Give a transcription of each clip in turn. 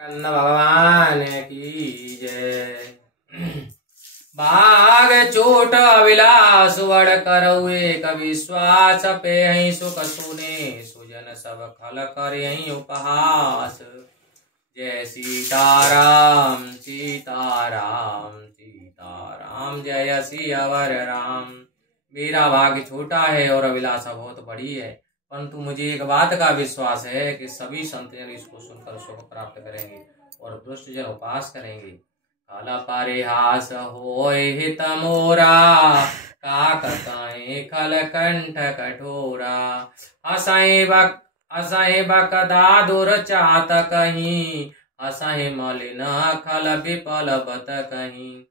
कन्न भगवान की जय। भाग चोट अभिलाष वड़ करउए कविश्वास पे हई सुख सुने सुजन सब खल कर यही उपहास। जय सीताराम सीताराम सीताराम जय सियावर राम। मेरा भाग्य छोटा है और अभिलाषा बहुत बड़ी है, परंतु मुझे एक बात का विश्वास है कि सभी संतजन इसको सुनकर सुख प्राप्त करेंगे और दुष्ट जन उपास करेंगे। काला परिहास होय हित मोरा काकताएं खल कंठ कठोरा। असहि बक दादुर चात कहीं असहि मलिन खल विपल बत कहीं।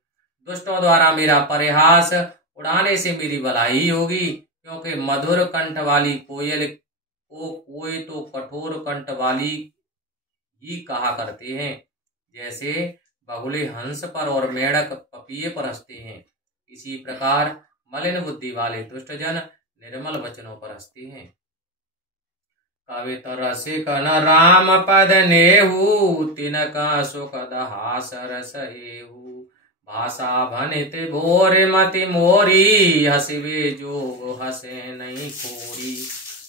दुष्टों द्वारा मेरा परिहास उड़ाने से मेरी भलाई होगी, क्योंकि मधुर कंठ वाली कोयल को कोई तो कठोर कंठ वाली ही कहा करते हैं, जैसे बगुले हंस पर और मेढक पपीहे पर हंसते हैं, इसी प्रकार मलिन बुद्धि वाले दुष्टजन निर्मल वचनों पर हंसते हैं। कवित रसिक न राम पद नेहु तिनका सुखद हास रस हेहु। भाषा भनित भोर मति मोरी हसिवे जो हसे नहीं खोरी।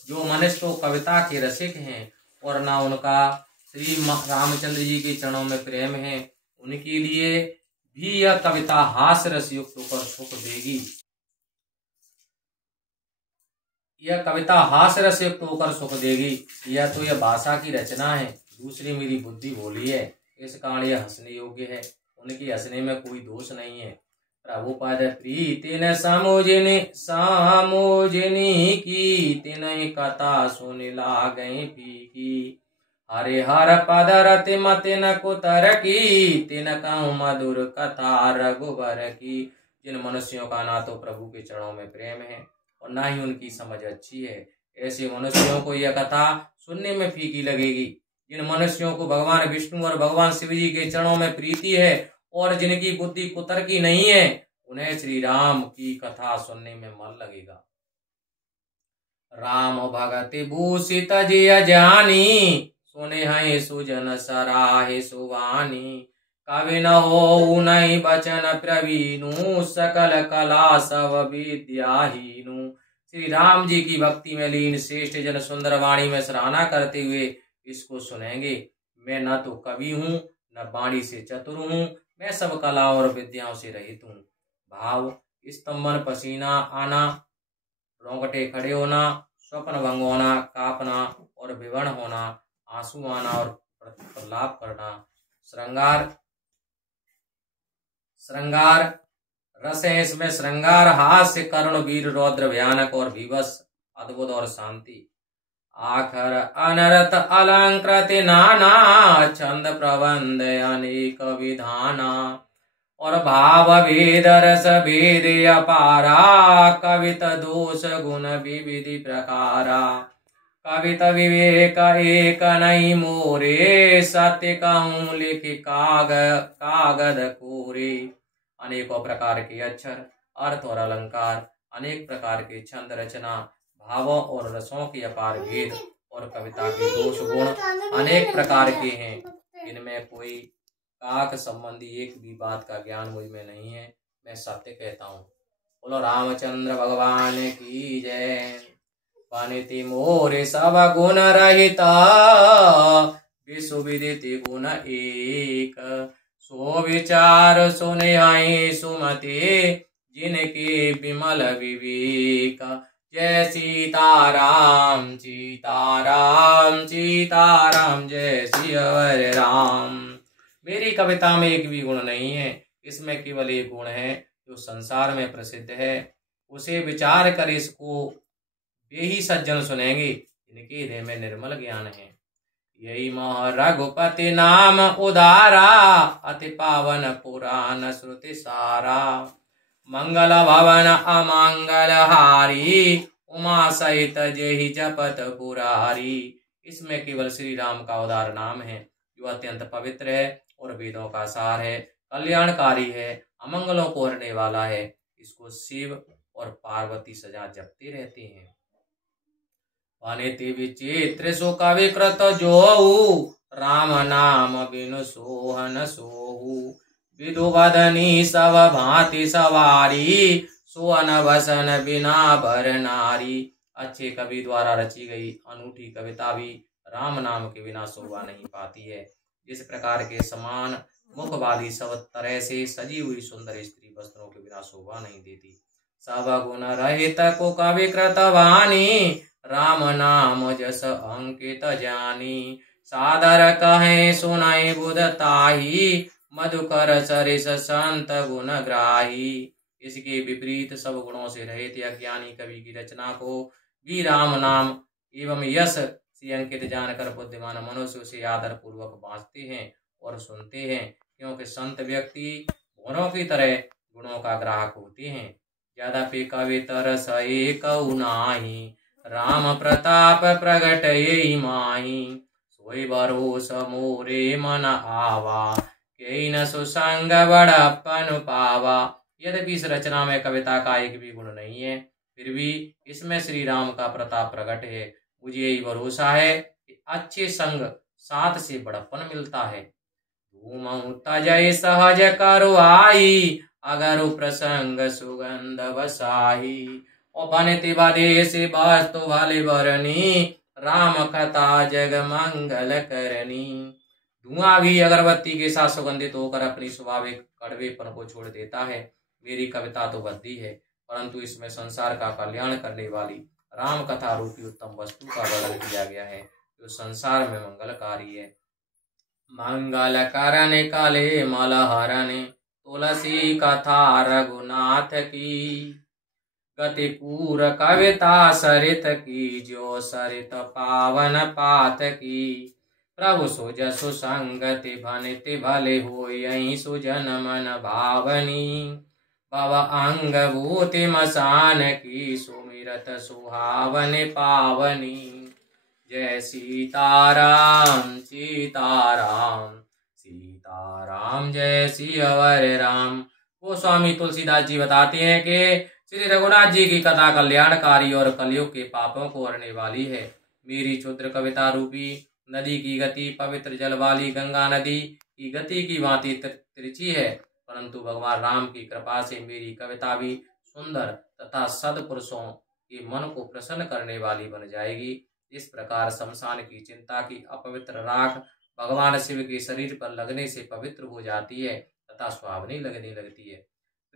जो मनुष्य तो कविता के रसिक हैं और ना उनका श्री रामचंद्र जी के चरणों में प्रेम है, उनके लिए भी यह कविता हास रस युक्त होकर सुख देगी। यह कविता हास रस युक्त होकर सुख देगी। यह तो यह भाषा की रचना है, दूसरी मेरी बुद्धि भोली है, इस कारण यह हंसने योग्य है। उनके हंसने में कोई दोष नहीं है। प्रभुपद प्रीति न समोजनी की तिनहि कथा सुन लागई फीकी। हरे हर पद रति मति न कुतर की तिनका मधुर कथा रघुबर की। जिन मनुष्यों का ना तो प्रभु के चरणों में प्रेम है और ना ही उनकी समझ अच्छी है, ऐसे मनुष्यों को यह कथा सुनने में फीकी लगेगी। जिन मनुष्यों को भगवान विष्णु और भगवान शिव जी के चरणों में प्रीति है और जिनकी बुद्धि कुतर की नहीं है, उन्हें श्री राम की कथा सुनने में मन लगेगा। राम भगति भूषित जिय जानी सुने हैं सुजन सराहे सुवानी। कवि न हो नहीं बचन प्रवीणु सकल कला सब विद्याहीनु। श्री राम जी की भक्ति में लीन श्रेष्ठ जन सुंदर वाणी में सराहना करते हुए इसको सुनेंगे। मैं न तो कवि हूँ न वाणी से चतुर हूँ, मैं सब कला और विद्याओं से रहित हूँ। भाव स्तंभन पसीना आना, रोंगटे खड़े होना, स्वप्न भंग होना, कांपना और विवर्ण होना, आंसू आना और प्रलाप करना, श्रृंगार रस है इसमें, श्रृंगार हास्य करुण वीर रौद्र भयानक और भीभत्स अद्भुत और शांति। आखर अनरत अलंकृति नाना छंद प्रबंध अनेक विधाना। और भाव भेद रस भेद अपारा कवित दोष गुण विविधि प्रकारा। कवित विवेक एक नहीं मोरे सत्य कहूँ लिख कागद कोरे। अनेकों प्रकार के अक्षर अर्थ और अलंकार, अनेक प्रकार के छंद रचना, भावों और रसों के अपार भेद और कविता के दोष गुण अनेक प्रकार के हैं। इनमें कोई काक संबंधी एक भी बात का ज्ञान मुझ में नहीं है, मैं सत्य कहता हूँ। बोलो रामचंद्र भगवान की जय। वनिति मोरे सब गुण रहिता विसुविदित गुण एक। सो विचार सुने आई सुमति जिनके विमल विवेक। जय सीताराम सीताराम सीताराम जय सियावर राम। मेरी कविता में एक भी गुण नहीं है, इसमें केवल एक गुण है जो संसार में प्रसिद्ध है। उसे विचार कर इसको वे ही सज्जन सुनेंगे जिनके हृदय में निर्मल ज्ञान है। यही मह रघुपति नाम उदारा अति पावन पुराण श्रुति सारा। मंगल भवन अमंगल हारी उमा सहित जेहि जपत पुरारी। इसमें केवल श्री राम का उदार नाम है जो अत्यंत पवित्र है और वेदों का सार है, कल्याणकारी है, अमंगलों को हरने वाला है। इसको शिव और पार्वती सदा जपते रहते हैं। वनिति विचित्र सुकविकृत जोऊ राम नाम बिनु सोहन सोहू विदुवदनी सब भांति सवारी सुवन वसन बिना भर नारी। अच्छे कवि द्वारा रची गई अनूठी कविता भी राम नाम के बिना शोभा नहीं पाती है। जिस प्रकार के समान मुख वाली सब तरह से सजी हुई सुंदर स्त्री वस्त्रों के बिना शोभा नहीं देती। सब गुण रहित को कविकृत वाणी राम नाम जस अंकित जानी। सादर कहे सुनाई बुध ताही मधुकर सरिस संत गुण ग्राही। इसके विपरीत सब गुणों से रहित अज्ञानी कवि की रचना को भी राम नाम एवं यश से अंकित जानकर बुद्धिमान मनुष्य उसे आदर पूर्वक बांचते हैं और सुनते हैं, क्योंकि संत व्यक्ति भौरों की तरह गुणों का ग्राहक होते हैं। यद्यपि कवि तरस एक नाही राम प्रताप प्रगट यही माही। सोई भरोस मोरे मन आवा कई न सुसंग बड़प्पन पावा। यद्यपि इस रचना में कविता का एक भी गुण नहीं है, फिर भी इसमें श्री राम का प्रताप प्रकट है। मुझे यही भरोसा है कि अच्छे संग साथ से बड़प्पन मिलता है। धूम तजय सहज करुआई अगर प्रसंग सुगंध बसाही। और बनते बदे से वस्तु भले बरनी राम कथा जग मंगल करनी। धुआं भी अगरबत्ती के साथ सुगंधित होकर अपनी स्वाभाविक कड़वेपन को छोड़ देता है। मेरी कविता तो बद्दी है, परंतु इसमें संसार का कल्याण करने वाली राम कथा रूपी उत्तम वस्तु का वर्णन किया गया है, जो संसार में मंगलकारी है। मंगल करने काले मल हरने तुलसी कथा रघुनाथ की। गति पूर कविता सरित की जो सरित पावन पात की। प्रभु सुजसु संगति भनिति भले हो यही सुजन मन भावनी। भव अंग भूति मसान की सुमिरत सुहावन पावनी। जय सीताराम सीताराम सीताराम जय सियावर राम। वो स्वामी तुलसीदास जी बताते हैं कि श्री रघुनाथ जी की कथा कल्याणकारी और कलयुग के पापों को हरने वाली है। मेरी क्षुद्र कविता रूपी नदी की गति पवित्र जल वाली गंगा नदी की गति की भांति तिरछी है, परंतु भगवान राम की कृपा से मेरी कविता भी सुंदर तथा सदपुरुषों के मन को प्रसन्न करने वाली बन जाएगी। इस प्रकार शमशान की चिंता की अपवित्र राख भगवान शिव के शरीर पर लगने से पवित्र हो जाती है तथा सुहावनी लगने लगती है।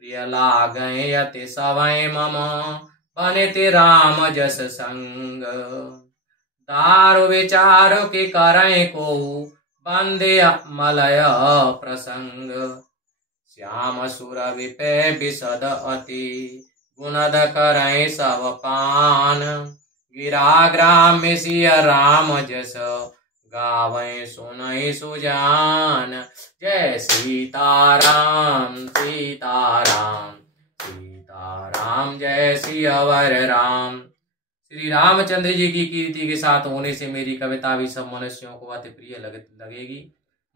प्रिय लागय यति सवै मम बनिति राम जस संग। दारु विचारु की करय को बंदे मलय प्रसंग। श्याम सुर विपे विशद अति गुणद करय सब पान। गिरा ग्राम सिय राम जस गावै सुनय सुजान। जय सीताराम सीताराम सीताराम जय सियावर राम। श्री रामचंद्र जी की कीर्ति के साथ होने से मेरी कविता भी सब मनुष्यों को अति प्रिय लगेगी।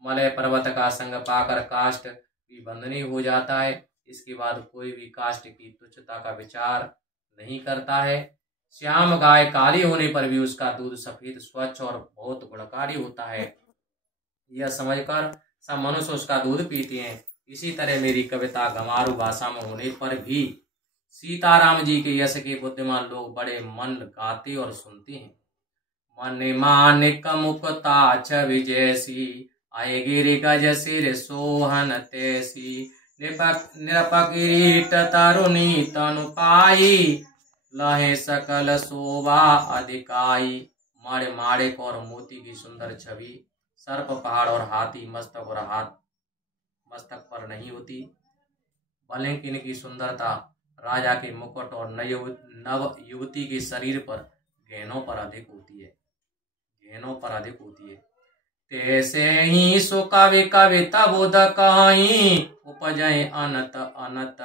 मलय पर्वत का संग पाकर काष्ठ भी बंधनीय हो जाता है। इसके बाद कोई भी काष्ठ की तुच्छता का विचार नहीं करता है। श्याम गाय काली होने पर भी उसका दूध सफेद स्वच्छ और बहुत गुणकारी होता है, यह समझकर सब मनुष्य उसका दूध पीते हैं। इसी तरह मेरी कविता गंवारू भाषा में होने पर भी सीताराम जी के यश के बुद्धिमान लोग बड़े मन गाते और सुनते हैं। मन मानिक मुक्ता छवि जैसी आए गिरि गज सिर सोहन तैसी। निरपकिरीट तरुणी तनु पाई लहे सकल शोभा अधिकाई। माड़े माड़िक और मोती की सुंदर छवि, सर्प पहाड़ और हाथी मस्तक और हाथ मस्तक पर नहीं होती, भले इनकी सुंदरता राजा के मुकुट और नव युवती के शरीर पर गहनों पर अधिक होती है। तैसे ही सो कवि कविता बोध कहीं उपजय अनत अनत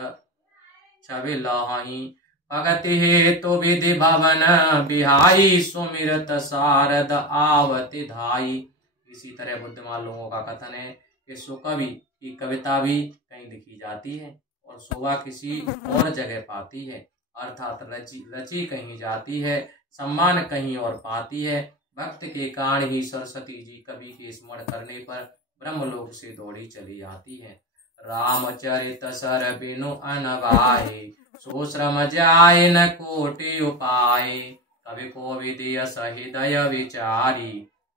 छवि लहाई। भगति हेतु विधि भवन बिहाई सुमिरत शारद आवति धाई। इसी तरह बुद्धिमान लोगों का कथन है कि सुकवि की कविता भी कहीं लिखी जाती है और शोभा किसी और जगह पाती है। अर्थात रची कहीं जाती है, सम्मान कहीं और पाती है। भक्त के कारण ही सरस्वती जी कवि के स्मरण करने पर ब्रह्मलोक से दौड़ी चली आती है। रामचरित सर बिनु अनवाए, सो श्रम जाए न कोटि उपाय। कवि को विदय सहृदय विचारी,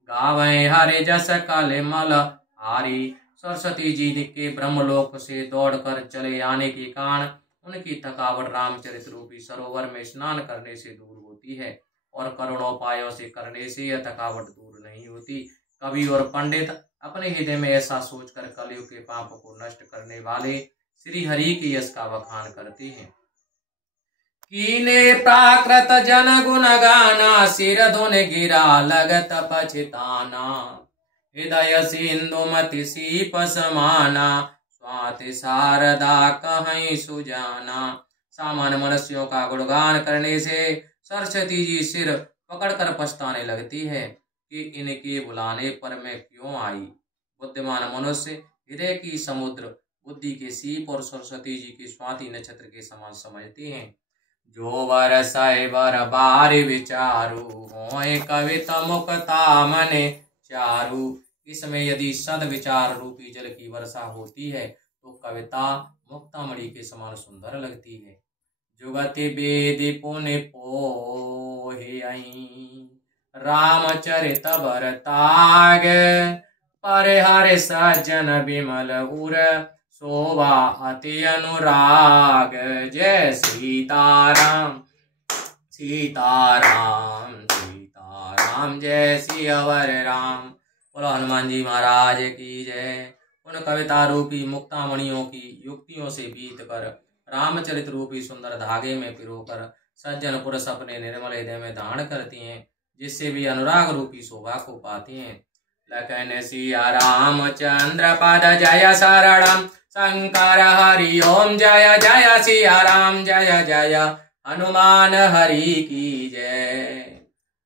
गावे हरि जस कलिमल हारी। सरस्वती जी के ब्रह्मलोक से दौड़कर चले आने के कारण उनकी थकावट रामचरित रूपी सरोवर में स्नान करने से दूर होती है, और करुणोपायों से करने से यह थकावट दूर नहीं होती। कवि और पंडित अपने हृदय में ऐसा सोचकर कलयुग के पाप को नष्ट करने वाले श्री हरि के यश का बखान करते हैं। कीने प्राकृत जन गुण गाना, सिर धुन गिरा लगत पछताना। हृदय सिंधुमति सीप समाना, स्वाति शारदा कहीं सुजाना। सामान्य मनुष्यों का गुणगान करने से सरस्वती जी सिर पकड़कर पछताने लगती है कि इनके बुलाने पर मैं क्यों आई। बुद्धिमान मनुष्य हृदय की समुद्र बुद्धि के सीप और सरस्वती जी के स्वाति नक्षत्र के समान समझते हैं। जो बरसाए बर बार विचारू, होए कविता मुक्ता मने चारू। इसमें यदि सद विचार रूपी जल की वर्षा होती है तो कविता मुक्तामणि के समान सुंदर लगती है। जुगति वेदि पुनि पोहि रामचरित बरताग, परिहर सज्जन विमल उर, शोभा अति अनुराग। जय सीताराम सीताराम सीताराम, जय सियावर राम। बोलो हनुमान जी महाराज की जय। उन कविता रूपी मुक्तामणियों की युक्तियों से बीत कर रामचरित रूपी सुंदर धागे में पिरोकर सज्जन पुरुष अपने निर्मल हृदय में धारण करती हैं, जिससे भी अनुराग रूपी शोभा को पाती हैं। लखन सिया रामचंद्र पद जय शरणम, शंकर हरि ओम जय जय सिया राम, जय जय हनुमान हरि की जय।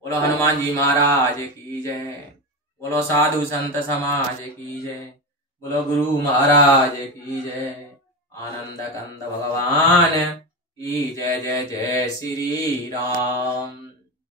बोलो हनुमान जी महाराज की जय। बोलो साधु संत समाज की जय। बोलो गुरु महाराज की जय। आनंद कंद भगवान की जय। जय जय श्री राम।